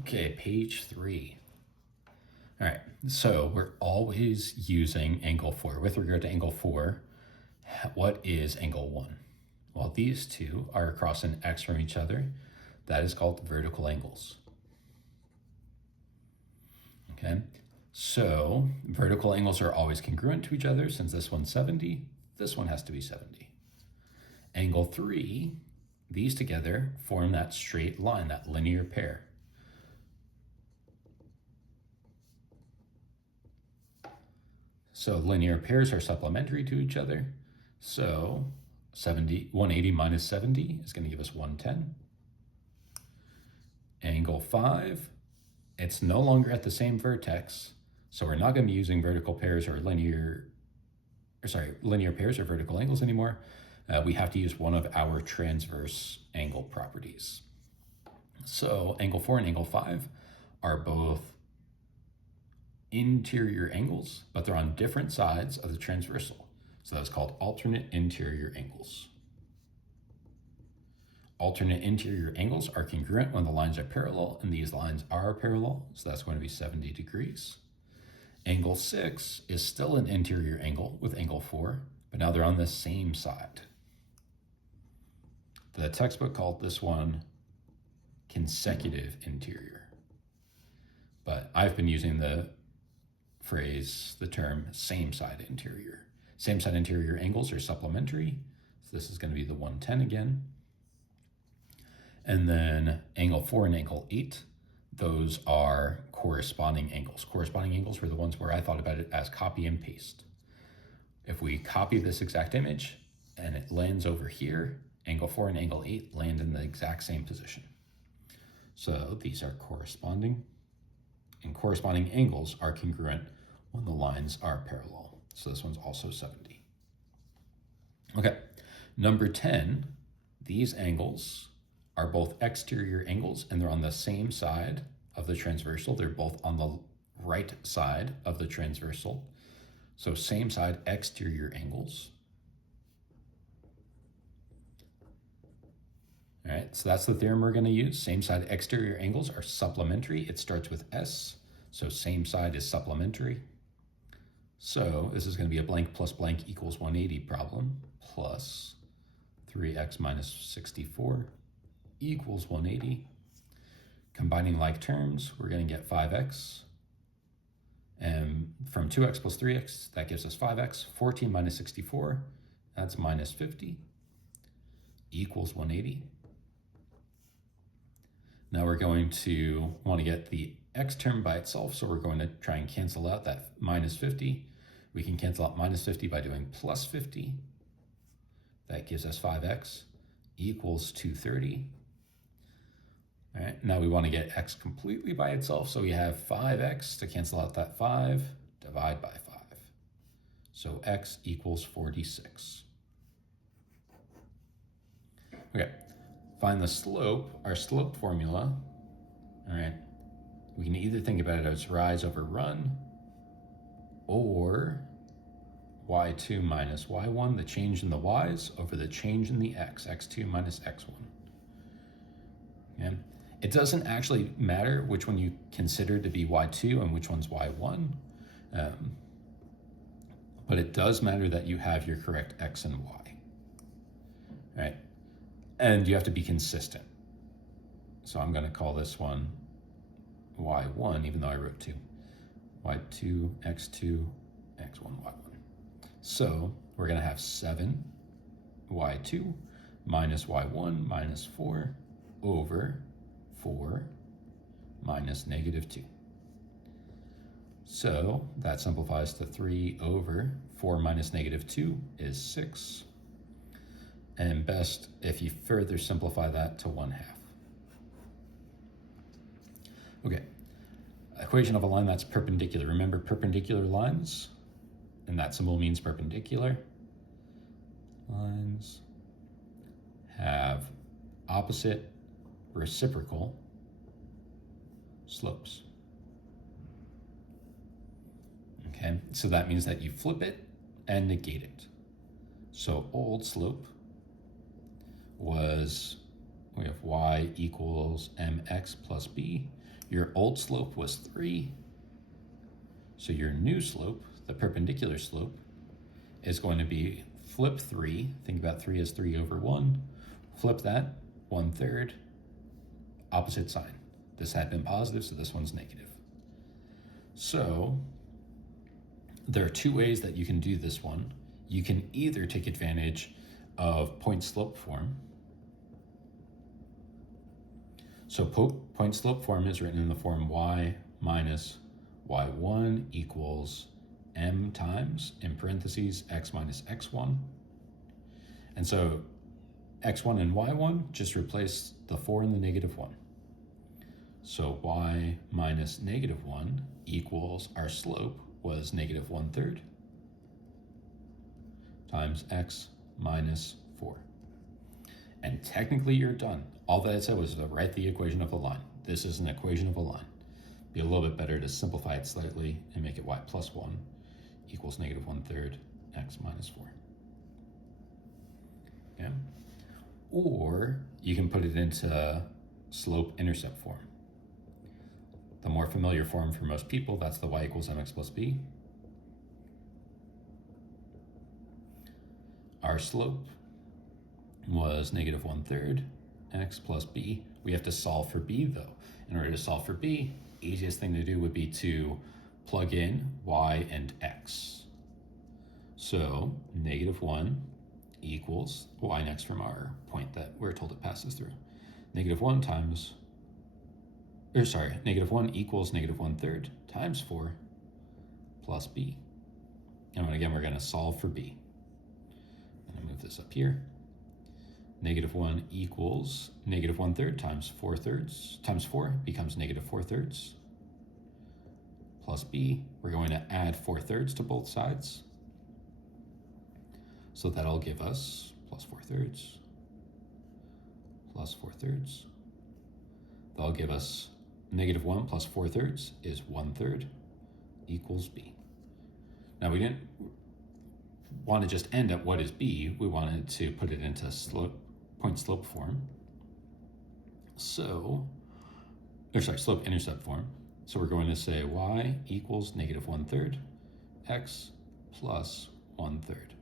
Okay, page 3. All right, so we're always using angle 4. With regard to angle 4, what is angle 1? Well, these two are across an x from each other. That is called vertical angles. Okay, so vertical angles are always congruent to each other. Since this one's 70, this one has to be 70. Angle 3, these together form that straight line, that linear pair. So linear pairs are supplementary to each other. So 180 minus 70 is going to give us 110. Angle 5, it's no longer at the same vertex, so we're not going to be using vertical pairs or linear pairs or vertical angles anymore. We have to use one of our transverse angle properties. So angle 4 and angle 5 are both interior angles, but they're on different sides of the transversal. So that's called alternate interior angles. Alternate interior angles are congruent when the lines are parallel, and these lines are parallel, so that's going to be 70 degrees. Angle 6 is still an interior angle with angle 4, but now they're on the same side. The textbook called this one consecutive interior, but I've been using the term same side interior. Same side interior angles are supplementary, so this is going to be the 110 again. And then angle 4 and angle 8, those are corresponding angles. Corresponding angles were the ones where I thought about it as copy and paste. If we copy this exact image and it lands over here, angle 4 and angle 8 land in the exact same position. So these are corresponding, and corresponding angles are congruent when the lines are parallel. So this one's also 70. Okay, number 10, these angles are both exterior angles and they're on the same side of the transversal. They're both on the right side of the transversal. So same side exterior angles. All right, so that's the theorem we're going to use. Same side exterior angles are supplementary. It starts with S, so same side is supplementary. So this is going to be a blank plus blank equals 180 problem, plus 3x minus 64 equals 180. Combining like terms, we're going to get 5x. And from 2x plus 3x, that gives us 5x. 14 minus 64, that's minus 50, equals 180. Now we're going to want to get the x term by itself, so we're going to try and cancel out that minus 50. We can cancel out minus 50 by doing plus 50. That gives us 5x equals 230. All right, now we want to get x completely by itself, so we have 5x to cancel out that 5, divide by 5. So x equals 46. Okay, find the slope, our slope formula. All right, we can either think about it as rise over run, or y2 minus y1, the change in the y's over the change in the x, x2 minus x1. Okay. It doesn't actually matter which one you consider to be y2 and which one's y1, but it does matter that you have your correct x and y. All right, and you have to be consistent. So I'm going to call this one y1, even though I wrote 2. y2, x2, x1, y1. So we're going to have 7 y2 minus y1 minus 4 over 4 minus negative 2. So that simplifies to 3 over 4 minus negative 2 is 6. And best if you further simplify that to 1/2. Okay, equation of a line that's perpendicular. Remember perpendicular lines, and that symbol means perpendicular. Lines have opposite reciprocal slopes. Okay, so that means that you flip it and negate it. So old slope was, we have y equals mx plus b. Your old slope was 3. So your new slope, the perpendicular slope, is going to be flip 3. Think about 3 as 3 over 1. Flip that, 1/3, opposite sign. This had been positive, so this one's negative. So there are 2 ways that you can do this one. You can either take advantage of point slope form. So point slope form is written in the form y minus y1 equals m times, in parentheses, x minus x1. And so x1 and y1 just replace the 4 and the -1. So y minus -1 equals, our slope was -1/3 times x minus 4. And technically you're done. All that I said was to write the equation of a line. This is an equation of a line. Be a little bit better to simplify it slightly and make it y plus 1 equals -1/3 x minus 4. Okay? Or you can put it into slope-intercept form. The more familiar form for most people, that's the y equals mx plus b. Our slope was -1/3 x plus b. We have to solve for b though. In order to solve for b, easiest thing to do would be to plug in y and x. So -1 equals y next from our point that we're told it passes through. -1 times, -1 equals -1/3 times 4 plus b. And again, we're going to solve for b. I'm going to move this up here. -1 equals -1/3 times 4/3 times 4 becomes -4/3 plus b. We're going to add 4/3 to both sides. So that'll give us plus 4/3 plus 4/3. That'll give us -1 plus 4/3 is 1/3 equals b. Now we didn't want to just end at what is b. We wanted to put it into point slope form. So, slope intercept form. So we're going to say y equals -1/3 x plus 1/3.